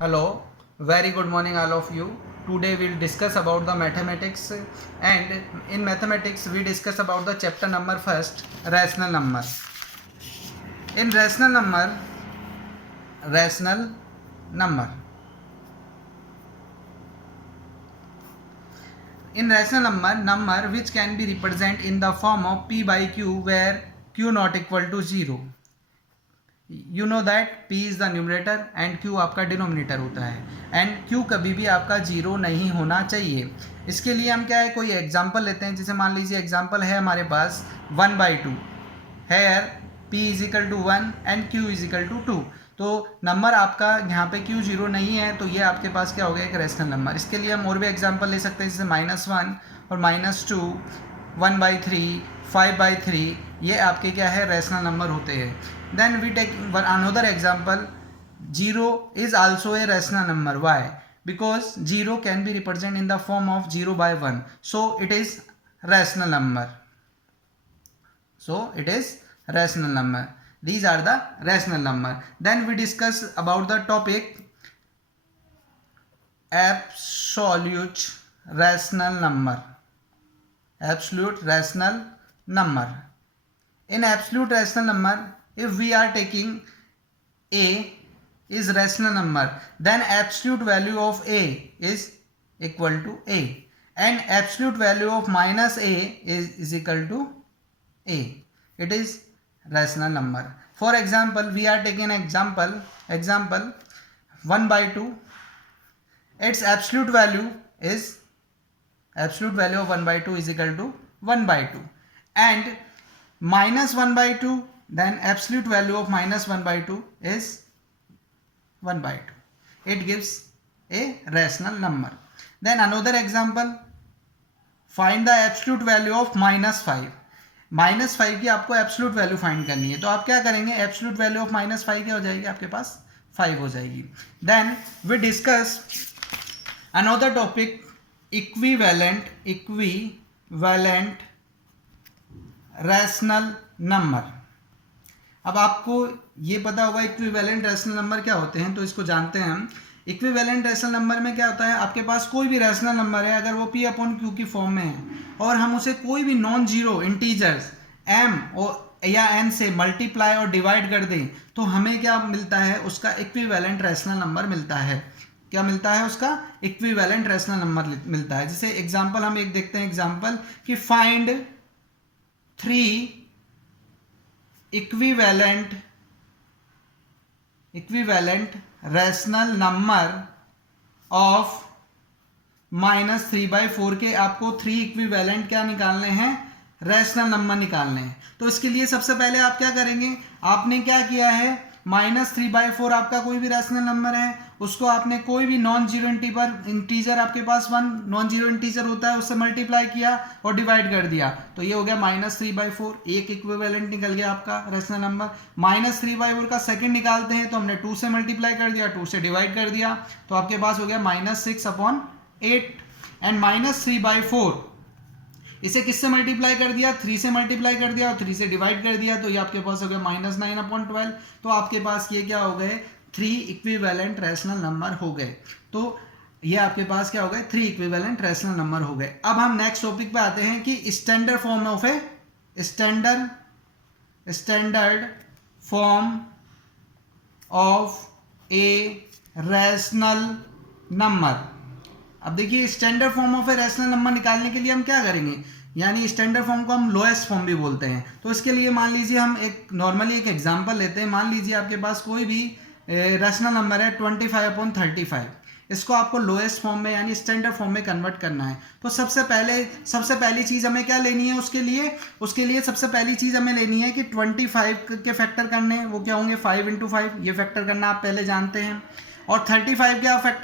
Hello, very good morning all of you. Today we'll discuss about the mathematics, and in mathematics we discuss about the chapter number first, rational number. In rational number number which can be represented in the form of p by q where q not equal to 0. You know that p is the numerator and q आपका denominator होता है, and q कभी भी आपका zero नहीं होना चाहिए. इसके लिए हम क्या है, कोई एग्जांपल लेते हैं. जैसे मान लीजिए एग्जांपल है हमारे पास 1/2 here p is equal to 1 and q is equal to 2. तो नंबर आपका यहाँ पे q जीरो नहीं है, तो ये आपके पास क्या हो गया, एक रेशनल नंबर. इसके लिए हम और भी एग्जाम्पल ले सकते हैं, जैसे -1 और -2, 1/3, 5/3, ये आपके क्या है, रेशनल नंबर होते हैं. Then we take another example. 0 is also a rational number. Why? Because 0 can be represented in the form of 0/1. So it is rational number. These are the rational number. Then we discuss about the topic absolute rational number. In absolute rational number, if we are taking a is rational number, then absolute value of a is equal to a, and absolute value of minus a is equal to a. It is rational number. For example, we are taking example 1/2. Its absolute value of 1/2 is equal to 1/2, and -1/2, then absolute value of -1/2 is 1/2. It gives a rational number. Then another example, find the absolute value of -5. -5 की आपको absolute value find करनी है, तो आप क्या करेंगे, absolute value of -5 क्या हो जाएगी, आपके पास 5 हो जाएगी. Then we discuss another topic, equivalent rational number. अब आपको ये पता होगा इक्विवेलेंट रैशनल नंबर क्या होते हैं, तो इसको जानते हैं हम. इक्विवेलेंट रैशनल नंबर में क्या होता है, आपके पास कोई भी रैशनल नंबर है, अगर वो p/q की फॉर्म में है और हम उसे कोई भी नॉन जीरो इंटीजर्स m और या n से मल्टीप्लाई और डिवाइड कर दें, तो हमें क्या मिलता है, उसका इक्विवेलेंट रैशनल नंबर मिलता है. क्या मिलता है, उसका इक्विवेलेंट रैशनल नंबर मिलता है. जैसे एग्जाम्पल हम एक देखते हैं, एग्जाम्पल कि find 3 equivalent rational number of -3/4 के. आपको 3 इक्विवेलेंट क्या निकालने हैं, रैशनल नंबर निकालने हैं. तो इसके लिए सबसे पहले आप क्या करेंगे, आपने क्या किया है, -3/4 आपका कोई भी रैशनल नंबर है, उसको आपने कोई भी नॉन जीरो इंटीजर आपके पास 1 नॉन जीरो इंटीजर होता है, उससे मल्टीप्लाई किया और डिवाइड कर दिया, तो ये हो गया -3/4. एक इक्विवेलेंट निकल गया आपका रैशनल नंबर. -3/4 का सेकंड निकालते हैं, तो हमने 2 से मल्टीप्लाई कर दिया, 2 से डिवाइड कर दिया, तो आपके पास हो गया -6/8. एंड -3/4 इसे किससे मल्टीप्लाई कर दिया, 3 से मल्टीप्लाई कर दिया और 3 से डिवाइड कर दिया, तो ये आपके पास हो गया -9/12. तो आपके पास ये क्या हो गए, 3 इक्विवेलेंट रैशनल नंबर हो गए. तो ये आपके पास क्या हो गए, 3 इक्विवेलेंट रैशनल नंबर हो गए. अब हम नेक्स्ट टॉपिक पे आते हैं कि standard form of a rational number. अब देखिए, standard form of a rational number निकालने के लिए हम क्या करेंगे, यानी स्टैंडर्ड फॉर्म को हम लोएस्ट फॉर्म भी बोलते हैं. तो इसके लिए मान लीजिए हम नॉर्मली एक एग्जांपल लेते हैं. मान लीजिए आपके पास कोई भी रैशनल नंबर है 25/35. इसको आपको लोएस्ट फॉर्म में यानी स्टैंडर्ड फॉर्म में कन्वर्ट करना है. तो सबसे पहली चीज़ हमें क्या लेनी है, उसके लिए सबसे पहली चीज़ हमें लेनी है कि 25 के फैक्टर करने हैं. वो क्या होंगे, 5 × 5, ये फैक्टर करना आप पहले जानते हैं. और 35 क्या फैक्टर